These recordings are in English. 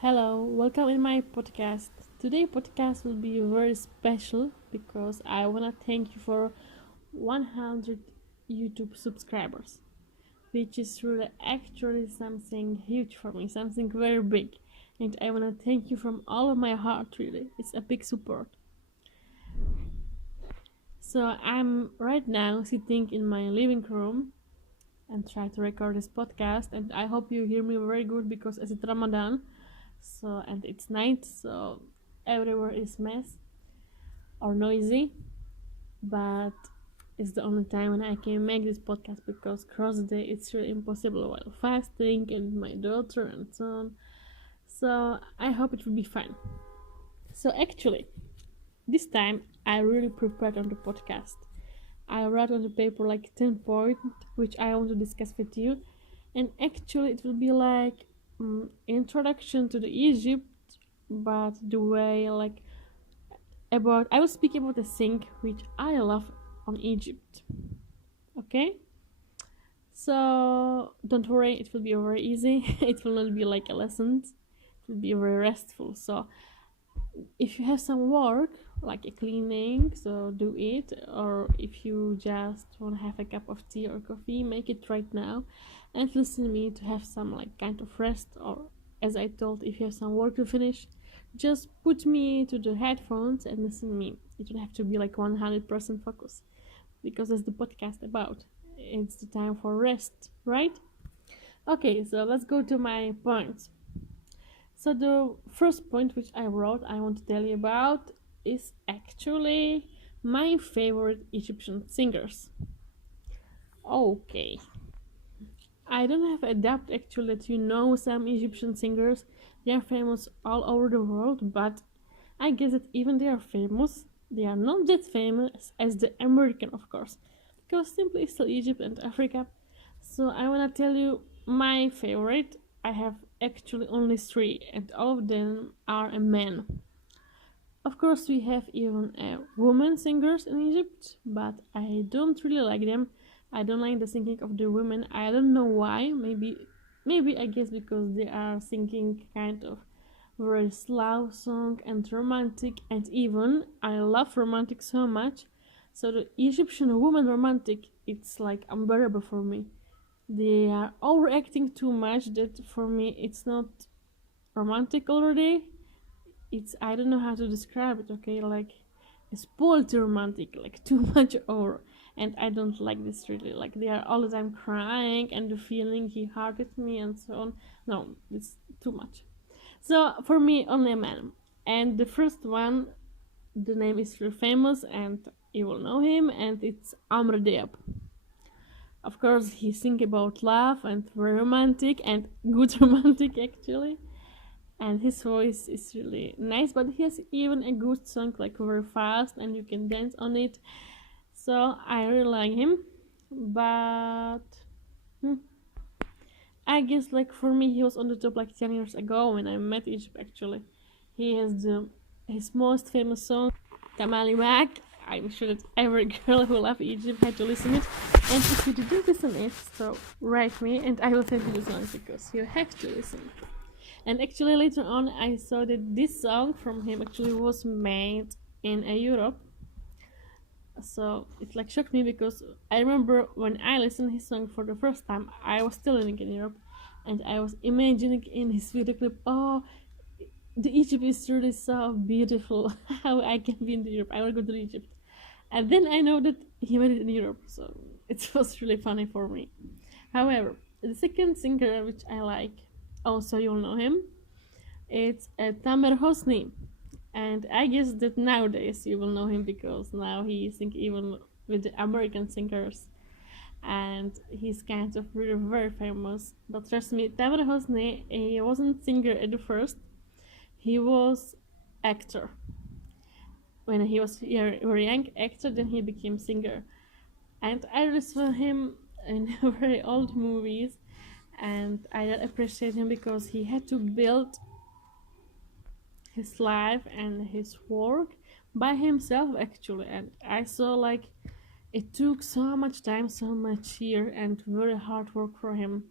Hello, welcome in my podcast. Today podcast will be very special because I wanna thank you for 100 YouTube subscribers, which is really actually something huge for me, something very big, and I wanna thank you from all of my heart. Really, it's a big support. So I'm right now sitting in my living room and try to record this podcast, and I hope you hear me very good because it's Ramadan. So and it's night, so everywhere is mess or noisy, but it's the only time when I can make this podcast because across the day it's really impossible while fasting and my daughter and so on. So I hope it will be fun. So actually, this time I really prepared on the podcast. I wrote on the paper like 10 points which I want to discuss with you, and actually it will be like introduction to the Egypt, but the way like about I will speak about a thing which I love on Egypt. Okay? So don't worry, it will be very easy. It will not be like a lesson. It will be very restful. So if you have some work like a cleaning, so do it. Or if you just want to have a cup of tea or coffee, make it right now and listen to me to have some like kind of rest. Or as I told, if you have some work to finish, just put me to the headphones and listen to me. It don't have to be like 100% focus because that's the podcast about. It's the time for rest, right? Okay, so let's go to my points. So the first point which I wrote I want to tell you about is actually my favorite Egyptian singers. Okay. I don't have a doubt actually that you know some Egyptian singers. They are famous all over the world, but I guess that even they are famous, they are not that famous as the American, of course, because simply it's still Egypt and Africa. So I wanna tell you my favorite. I have actually only three, and all of them are a man. Of course, we have even women singers in Egypt, but I don't really like them. I don't like the singing of the women. I don't know why. Maybe I guess because they are singing kind of very slow song and romantic, and even I love romantic so much. So the Egyptian woman romantic, it's like unbearable for me. They are overacting too much. That for me, it's not romantic already. It's I don't know how to describe it. Okay, like it's poetry romantic, like too much over. And I don't like this really. Like they are all the time crying and the feeling he hearted me and so on. No, it's too much. So for me, only a man. And the first one, the name is really famous, and you will know him, and it's Amr Diab. Of course, he sing about love and very romantic and good romantic actually. And his voice is really nice, but he has even a good song like very fast and you can dance on it. So I really like him, but hmm, I guess like for me he was on the top like 10 years ago when I met Egypt actually. He has his most famous song Tamali Mak. I'm sure that every girl who loves Egypt had to listen it. And if you didn't listen it, so write me and I will send you the song because you have to listen. And actually later on I saw that this song from him actually was made in Europe. So it like shocked me because I remember when I listened his song for the first time, I was still living in Europe, and I was imagining in his video clip, oh, the Egypt is really so beautiful. How I can be in Europe? I will go to Egypt, and then I know that he made it in Europe, so it was really funny for me. However, the second singer which I like, also you'll know him, it's Tamer Hosni, and I guess that nowadays you will know him because now he sings even with the American singers, and he's kind of really very famous. But trust me, Tamer Hosni, he wasn't singer at the first; he was actor. When he was very young actor, then he became singer, and I really saw him in very old movies, and I appreciate him because he had to build his life and his work by himself actually, and I saw like it took so much time, so much year and very hard work for him,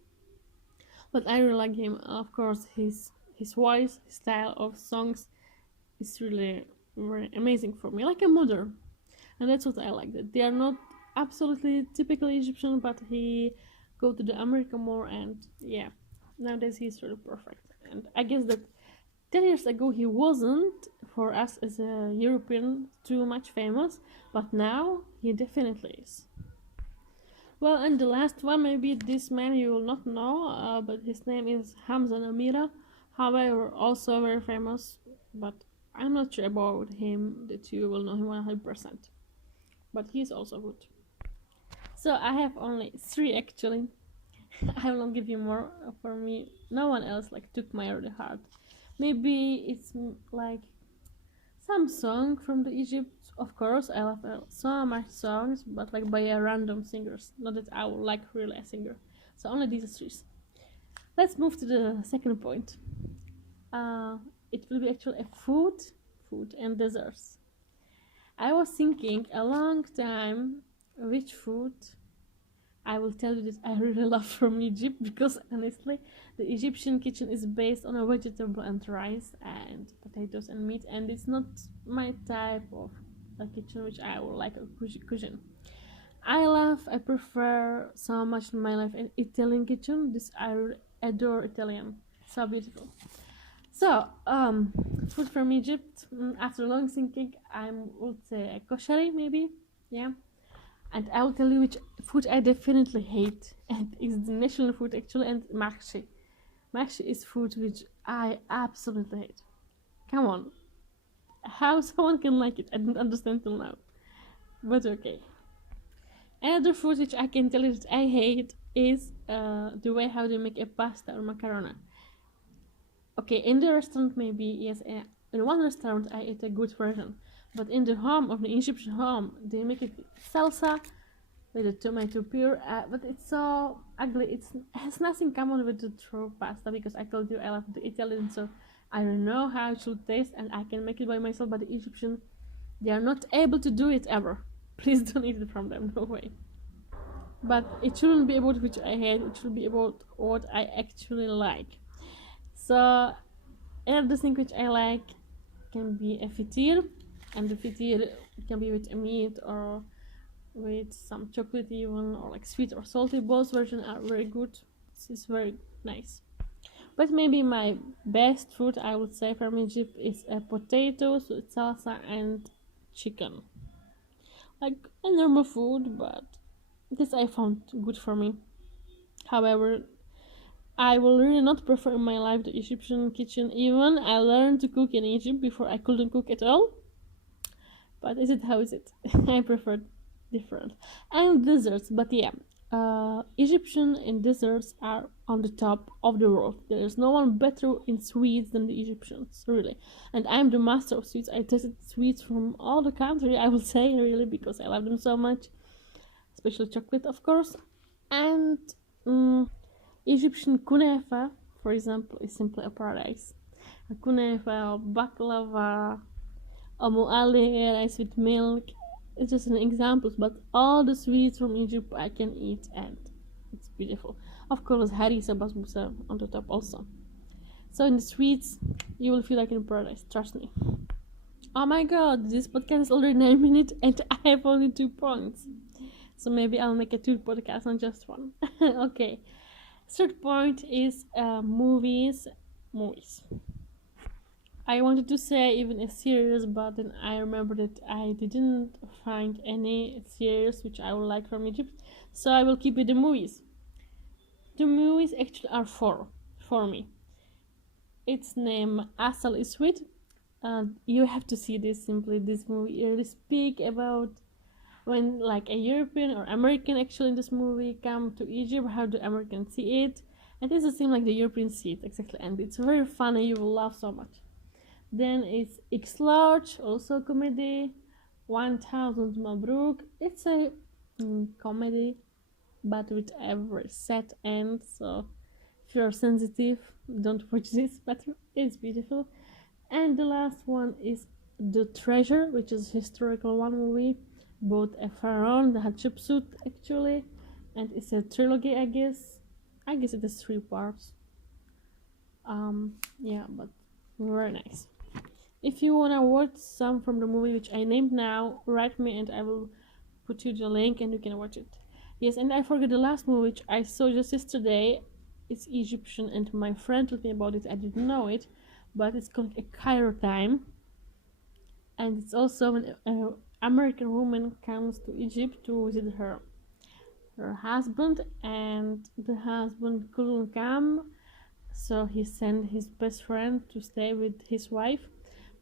but I really like him. Of course his voice, his style of songs is really very amazing for me, like a mother. And that's what I like, that they are not absolutely typical Egyptian, but he go to the America more, and yeah, nowadays he's really perfect. And I guess that 10 years ago he wasn't, for us as a European, too much famous, but now he definitely is. Well, and the last one, maybe this man you will not know, but his name is Hamza Namira. However, also very famous, but I'm not sure about him that you will know him 100%. But he's also good. So I have only three actually. I will not give you more. For me, no one else like took my really heart. Maybe it's like some song from the Egypt. Of course, I love so much songs, but like by a random singers. Not that I would like really a singer. So only these three. Let's move to the second point. It will be actually a food and desserts. I was thinking a long time which food I will tell you that I really love from Egypt, because honestly, the Egyptian kitchen is based on a vegetable and rice and potatoes and meat, and it's not my type of a kitchen which I would like a cuisine. I prefer so much in my life an Italian kitchen. I adore Italian, so beautiful. So, food from Egypt. After long thinking, I would say a koshari maybe, yeah. And I will tell you which food I definitely hate, and it's the national food actually, and mahshi. Mahshi is food which I absolutely hate. Come on, how someone can like it? I don't understand till now, but okay. Another food which I can tell you that I hate is the way how they make a pasta or macaroni. Okay, in the restaurant maybe yes, in one restaurant I ate a good version, but in the home of the Egyptian home they make it salsa with the tomato pure, but it's so ugly. It has nothing common with the true pasta, because I told you I love the Italian, so I don't know how it should taste, and I can make it by myself. But the Egyptian, they are not able to do it ever. Please don't eat it from them, no way. But it shouldn't be about which I hate. It should be about what I actually like. So another thing which I like can be a fitir, and the fitir can be with a meat or with some chocolate even, or like sweet or salty. Both versions are very good. This is very nice. But maybe my best food I would say from Egypt is a potatoes with salsa and chicken. Like a normal food, but this I found good for me. However, I will really not prefer in my life the Egyptian kitchen. Even I learned to cook in Egypt before I couldn't cook at all. But is it how is it? I prefer different. And desserts, but yeah, Egyptian and desserts are on the top of the world. There is no one better in sweets than the Egyptians, really. And I'm the master of sweets. I tasted sweets from all the country, I will say, really, because I love them so much, especially chocolate, of course. And Egyptian kunafa, for example, is simply a paradise. A kunafa, baklava, ali, rice with milk. It's just an example, but all the sweets from Egypt I can eat, and it's beautiful. Of course, harissa basbousa on the top also. So in the sweets, you will feel like in paradise. Trust me. Oh my god, this podcast is already 9 minutes and I have only 2 points. So maybe I'll make a 2 podcast on just one. Okay. Third point is movies. I wanted to say even a series, but then I remembered that I didn't find any series which I would like from Egypt, so I will keep it the movies. The movies actually are 4 for me. Its name Asal is Sweet. You have to see this simply. This movie really speak about when like a European or American actually in this movie come to Egypt, how the Americans see it, and it's the same like the Europeans see it exactly, and it's very funny. You will laugh so much. Then it's X Large, also comedy. 1000 Mabruk. It's a comedy, but with a very sad end. So if you're sensitive, don't watch this. But it's beautiful. And the last one is The Treasure, which is a historical one movie. Both a pharaoh, the Hatshepsut actually, and it's a trilogy. I guess it is 3 parts. Yeah, but very nice. If you wanna watch some from the movie which I named now, write me and I will put you the link and you can watch it. Yes, and I forgot the last movie which I saw just yesterday. It's Egyptian and my friend told me about it. I didn't know it, but it's called A Cairo Time, and it's also an American woman comes to Egypt to visit her husband, and the husband couldn't come, so he sent his best friend to stay with his wife.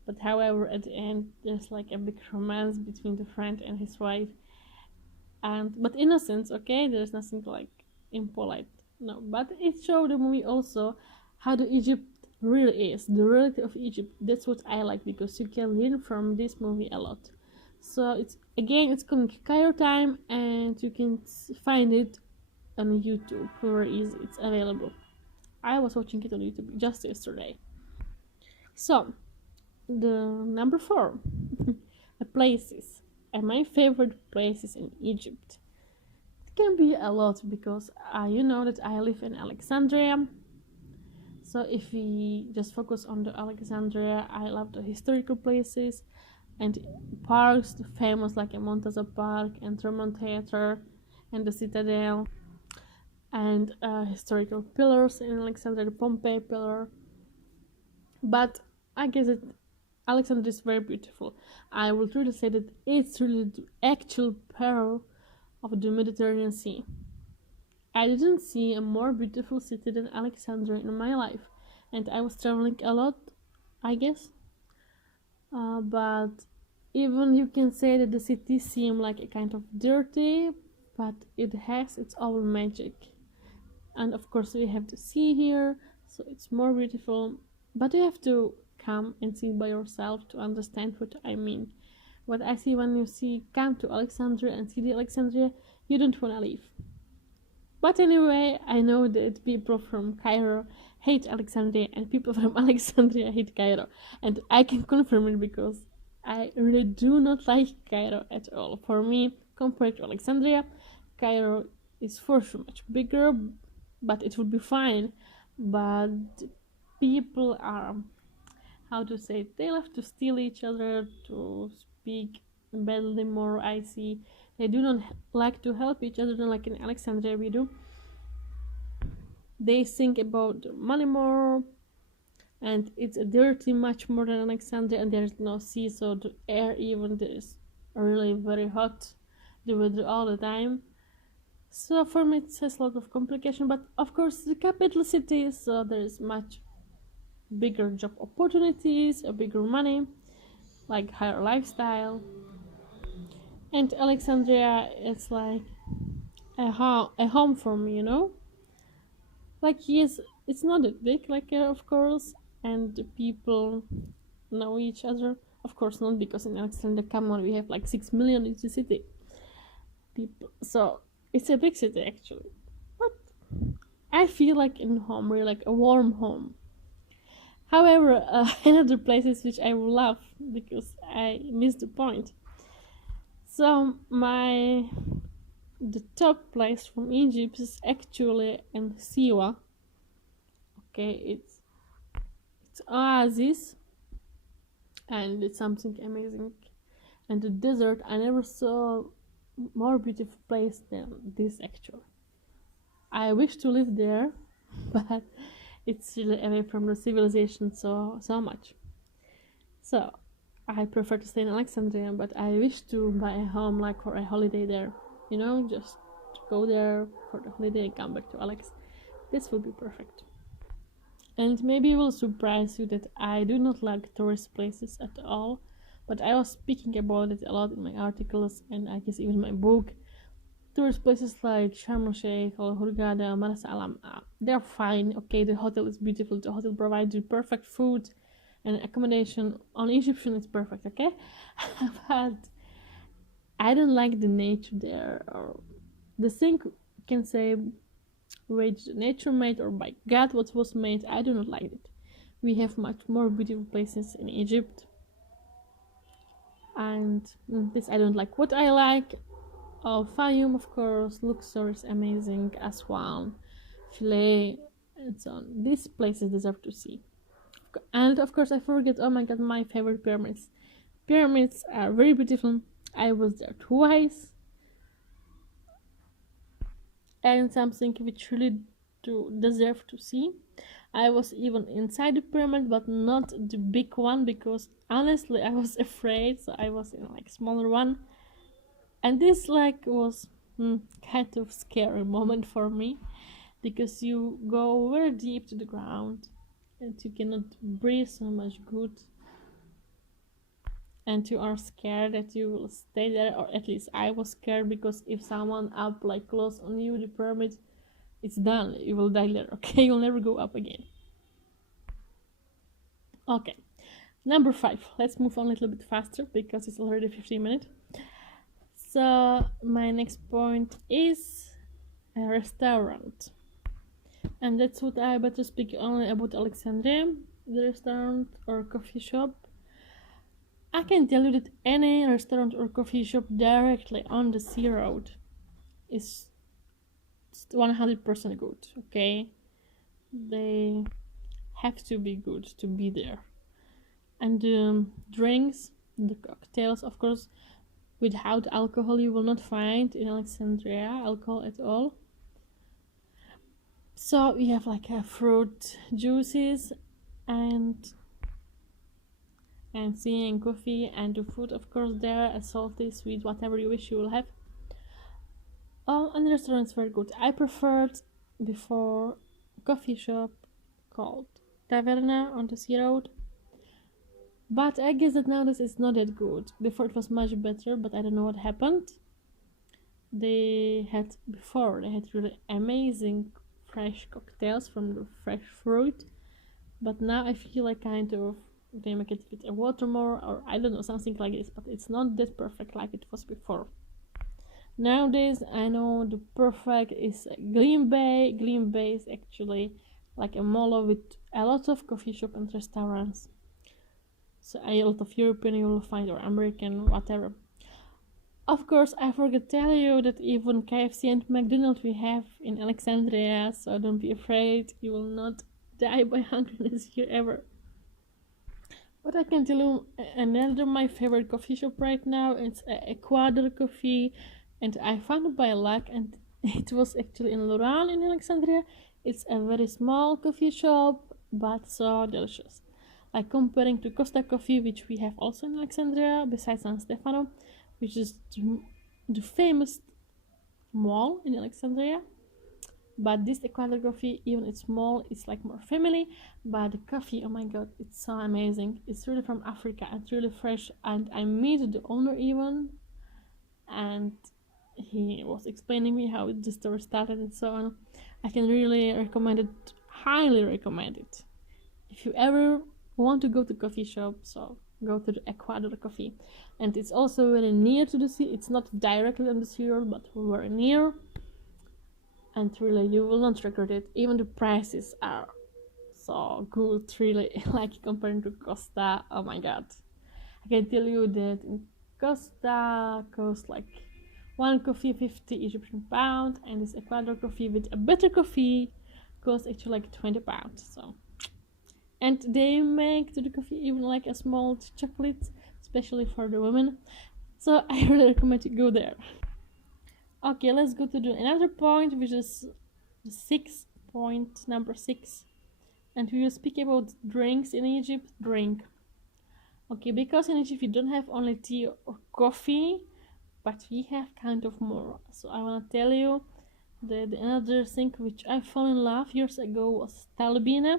But however, at the end, there's like a big romance between the friend and his wife, and but innocence, okay, there's nothing like impolite, no, but it showed the movie also how the Egypt really is, the reality of Egypt. That's what I like, because you can learn from this movie a lot. So it's again, it's called Cairo Time, and you can find it on YouTube very easy. It's available. I was watching it on YouTube just yesterday. So the number 4 the places, and my favorite places in Egypt. Can be a lot, because you know that I live in Alexandria. So if we just focus on the Alexandria, I love the historical places and parks, the famous like Montaza Park and Roman Theater and the Citadel, and historical pillars in Alexandria, the Pompeii pillar. But I guess it Alexandria is very beautiful. I would really say that it's really the actual pearl of the Mediterranean Sea. I didn't see a more beautiful city than Alexandria in my life, and I was traveling a lot, I guess. But even you can say that the city seemed like a kind of dirty, but it has its own magic. And of course, we have the sea here, so it's more beautiful. But you have to come and see by yourself to understand what I mean. What I see when you come to Alexandria and see the Alexandria, you don't wanna leave. But anyway, I know that people from Cairo hate Alexandria and people from Alexandria hate Cairo. And I can confirm it, because I really do not like Cairo at all. For me, compared to Alexandria, Cairo is for sure much bigger, but it would be fine. But people are, how to say it, they love to steal each other, to speak badly more, I see. They do not like to help each other like in Alexandria we do. They think about money more, and it's dirty much more than Alexandria, and there's no sea, so the air even is really very hot, the weather all the time. So for me it has a lot of complication, but of course the capital city, so there is much bigger job opportunities, a bigger money, like higher lifestyle. And Alexandria is like a home for me, you know? Like, yes, it's not that big, like, of course, and the people know each other. Of course, not, because in Alexandria, come on, we have like 6 million in the city. People, so it's a big city actually. But I feel like in home, really like a warm home. However, another places which I will love, because I missed the point. So the top place from Egypt is actually in Siwa. Okay, it's oasis, and it's something amazing. And the desert, I never saw more beautiful place than this actually. I wish to live there, but it's really away from the civilization so much. So I prefer to stay in Alexandria, but I wish to buy a home like for a holiday there. You know, just to go there for the holiday and come back to Alex. This would be perfect. And maybe it will surprise you that I do not like tourist places at all, but I was speaking about it a lot in my articles, and I guess even my book. Tourist places like Sharm el Sheikh or Hurghada, Maras Alam, they're fine. Okay, the hotel is beautiful. The hotel provides you perfect food and accommodation. On Egyptian, it's perfect. Okay, but I don't like the nature there, or the thing you can say which nature made or by God what was made. I do not like it. We have much more beautiful places in Egypt, and this I don't like. What I like, Fayum, of course, Luxor is amazing, Aswan, Filet, and so on. These places deserve to see. And of course, I forget, oh my god, my favorite pyramids. Pyramids are very beautiful. I was there twice, and something which really do deserve to see. I was even inside the pyramid, but not the big one, because honestly I was afraid, so I was in like smaller one. And this like was kind of scary moment for me, because you go very deep to the ground and you cannot breathe so much good, and you are scared that you will stay there, or at least I was scared, because if someone up like close on you the pyramid, it's done, you will die there. Okay, you'll never go up again. Okay, number 5, let's move on a little bit faster because it's already 15 minutes. So my next point is a restaurant, and that's what I better speak only about Alexandria, the restaurant or coffee shop. I can tell you that any restaurant or coffee shop directly on the sea road is 100% good. Okay, they have to be good to be there. And drinks, the cocktails, of course, without alcohol you will not find in Alexandria alcohol at all. So we have like fruit juices and tea and coffee, and the food of course there, salty, sweet, whatever you wish you will have. And the restaurants very good. I preferred before coffee shop called Taverna on the sea road, but I guess that nowadays it's not that good. Before it was much better, but I don't know what happened. They had really amazing fresh cocktails from the fresh fruit, but now I feel like kind of they make it with a water more, or I don't know, something like this, but it's not that perfect like it was before. Nowadays I know the perfect is Green Bay. Green Bay is actually like a mall with a lot of coffee shop and restaurants. So a lot of European you will find, or American, whatever. Of course, I forgot to tell you that even KFC and McDonald's we have in Alexandria, so don't be afraid, you will not die by hungriness here ever. But I can tell you another my favorite coffee shop right now. It's Ecuador Coffee, and I found it by luck, and it was actually in Loran in Alexandria. It's a very small coffee shop, but so delicious. Like comparing to Costa Coffee, which we have also in Alexandria, besides San Stefano, which is the famous mall in Alexandria. But this Ecuador coffee, even it's small, it's like more family. But the coffee, oh my god, it's so amazing. It's really from Africa. It's really fresh, and I met the owner even, and he was explaining me how the store started and so on. I can really recommend it, highly recommend it. If you ever want to go to coffee shop, so go to the Ecuador Coffee. And it's also very near to the sea. It's not directly on the sea road, but very near, and really you will not regret it. Even the prices are so good, really. Like compared to Costa, oh my god, I can tell you that in Costa costs like one coffee 50 Egyptian pound, and this Ecuador coffee with a better coffee costs actually like 20 pounds. So, and they make to the coffee even like a small chocolate, especially for the women. So I really recommend you go there. Okay, let's go to another point, which is number 6, and we will speak about drinks in Egypt. Okay, because in Egypt we don't have only tea or coffee, but we have kind of more. So I want to tell you that another thing which I fell in love years ago was talbina,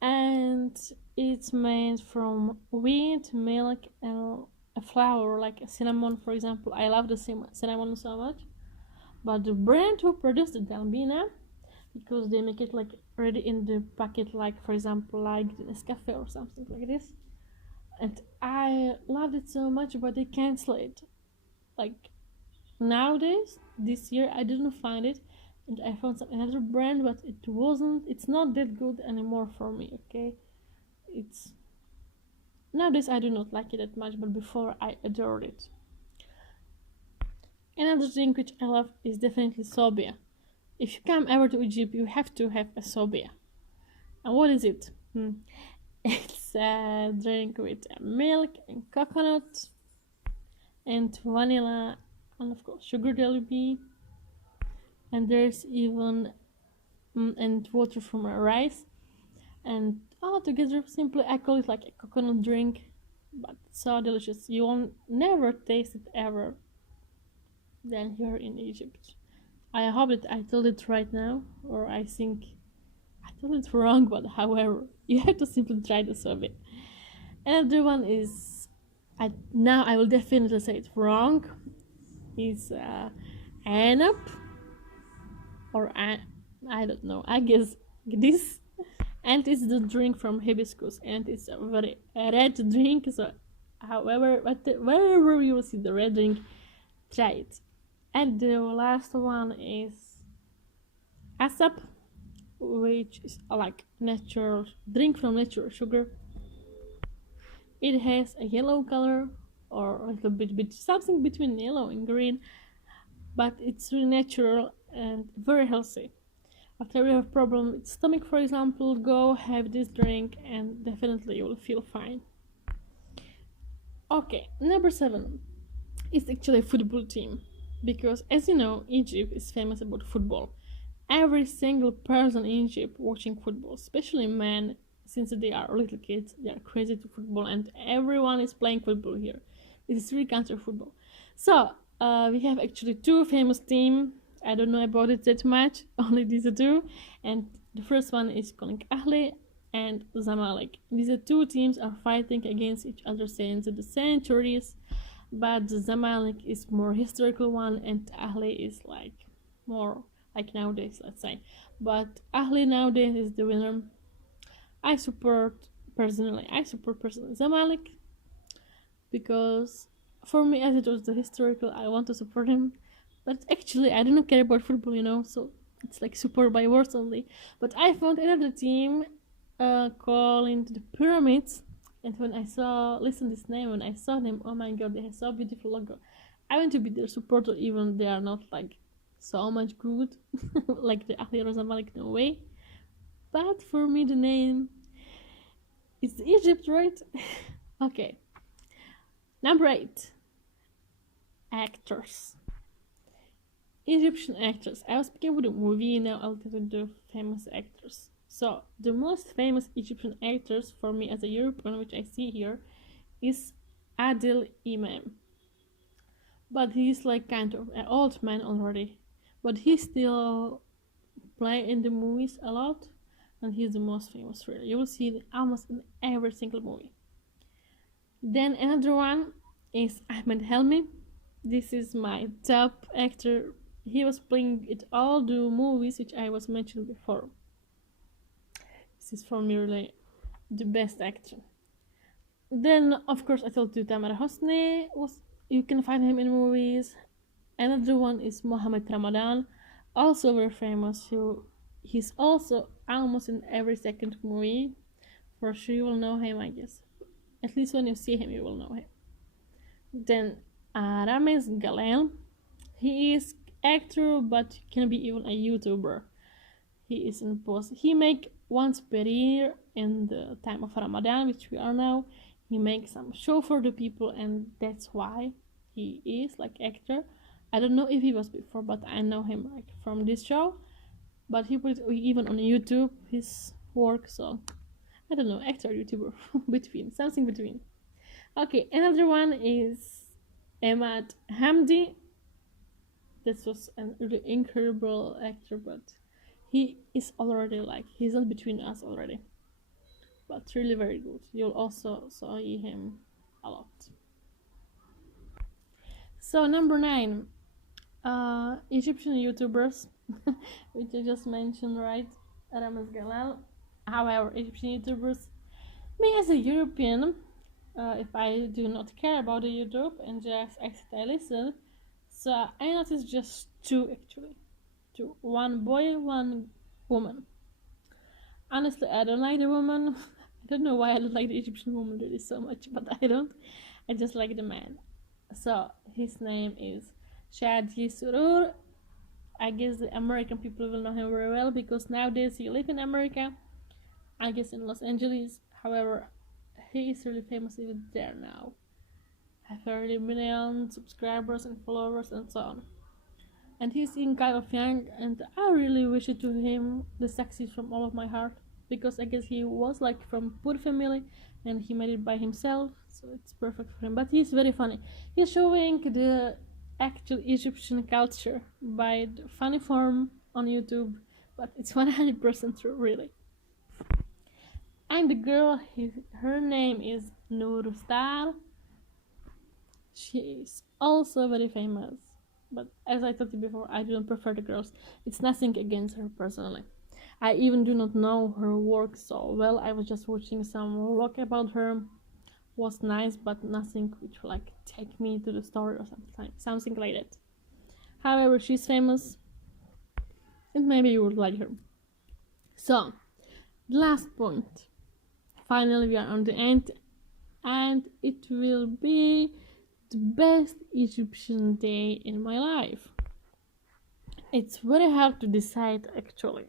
and it's made from wheat, milk, and a flour like a cinnamon, for example. I love the cinnamon so much. But the brand who produced the talbina, because they make it like ready in the packet, like for example like the Nescafe or something like this, and I loved it so much, but they cancel it. Like nowadays, this year I didn't find it, and I found another brand, but it's not that good anymore for me. Okay, it's nowadays I do not like it that much, but before I adored it. Another drink which I love is definitely sobia. If you come ever to Egypt, you have to have a sobia. And what is it? It's a drink with milk and coconut and vanilla and of course sugar jelly, and there's even and water from a rice, and all together simply I call it like a coconut drink, but so delicious. You will never taste it ever than here in Egypt. I hope that I told it right now, or I think I told it wrong, but however, you have to simply try the sorbet. Another one is, now I will definitely say it wrong, is anap, or I don't know, I guess this. And it's the drink from hibiscus, and it's a very red drink, so however, wherever you will see the red drink, try it. And the last one is asap, which is like natural drink from natural sugar. It has a yellow color, or a little bit something between yellow and green, but it's really natural and very healthy. After you have a problem with stomach, for example, go have this drink and definitely you will feel fine. Okay, number 7 is actually a football team, because as you know, Egypt is famous about football. Every single person in Egypt watching football, especially men, since they are little kids, they are crazy to football, and everyone is playing football here. It is really country football. So we have actually 2 famous teams. I don't know about it that much, only these 2. And the first one is calling Ahli and Zamalek. These 2 teams are fighting against each other since the centuries, but the Zamalek is more historical one, and Ahli is like more like nowadays, let's say. But Ahli nowadays is the winner. I support personally Zamalek, because for me, as it was the historical, I want to support him. But actually, I don't care about football, so it's like support by words only. But I found another team calling the Pyramids, and when I listened this name, when I saw them, oh my god, they have so beautiful logo. I want to be their supporter, even they are not like so much good, like the Ahli Zamalek, no way. But for me, the name is Egypt, right? Okay. Number 8. Actors. Egyptian actors. I was speaking about the movie, now I'll tell you the famous actors. So, the most famous Egyptian actors for me as a European, which I see here, is Adil Imam. But he's like kind of an old man already. But he still play in the movies a lot, and he's the most famous really. You will see it almost in every single movie. Then another one is Ahmed Helmi. This is my top actor. He was playing it all the movies which I was mentioned before. This is for me really the best actor. Then of course I told you Tamara Hosni you can find him in movies. Another one is Mohammed Ramadan, also very famous. He's also almost in every second movie. For sure you will know him, I guess. At least when you see him you will know him. Then Rames Galel. He is actor, but he can be even a YouTuber. He is in post. He make once per year in the time of Ramadan, which we are now. He makes some show for the people, and that's why he is like actor. I don't know if he was before, but I know him like from this show. But he put even on YouTube his work, so I don't know, actor, YouTuber, something between. Okay, another one is Ahmad Hamdi. This was a really incredible actor, but he is already like, he's not between us already. But really very good. You'll also see him a lot. So number 9, Egyptian YouTubers, which I just mentioned, right? Rames Galal. However, Egyptian YouTubers, me as a European, if I do not care about the YouTube and just I listen, so I noticed just 2 actually. 2. One boy, one woman. Honestly, I don't like the woman. I don't know why I don't like the Egyptian woman really so much, but I don't. I just like the man. So his name is Shadi Surur, I guess the American people will know him very well because nowadays he lives in America, I guess in Los Angeles. However, he is really famous even there now. Have 30 million subscribers and followers and so on. And he's in kind of young, and I really wish it to him the success from all of my heart because I guess he was like from poor family and he made it by himself, so it's perfect for him. But he's very funny. He's showing the actual Egyptian culture by the funny form on YouTube, but it's 100% true, really. And the girl, her name is Nur Star. She is also very famous. But as I told you before, I don't prefer the girls. It's nothing against her personally. I even do not know her work so well. I was just watching some vlog about her. Was nice, but nothing which will like take me to the story or something like that. However, she's famous, and maybe you would like her. So, the last point. Finally, we are on the end, and it will be the best Egyptian day in my life. It's very hard to decide actually,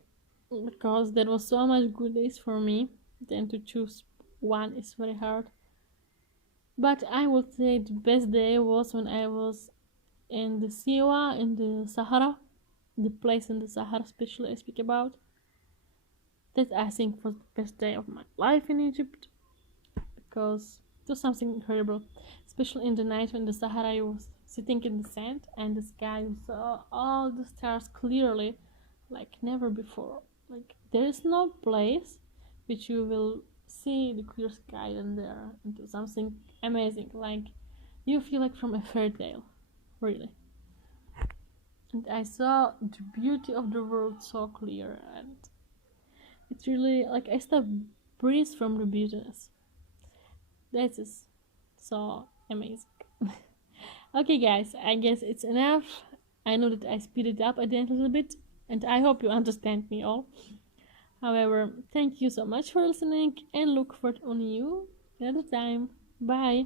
because there was so much good days for me. Then to choose one is very hard. But I would say the best day was when I was in the Siwa in the Sahara, the place in the Sahara especially I speak about. That I think was the best day of my life in Egypt because it was something incredible, especially in the night when the Sahara was sitting in the sand and the sky saw all the stars clearly like never before. Like there is no place which you will see the clear sky and there into something amazing. Like you feel like from a fairy tale, really. And I saw the beauty of the world so clear, and it's really like I still breathe from the beautiness. That is so amazing. Okay, guys, I guess it's enough. I know that I speed it up at the end a little bit, and I hope you understand me all. However, thank you so much for listening, and look forward on you another time. Bye.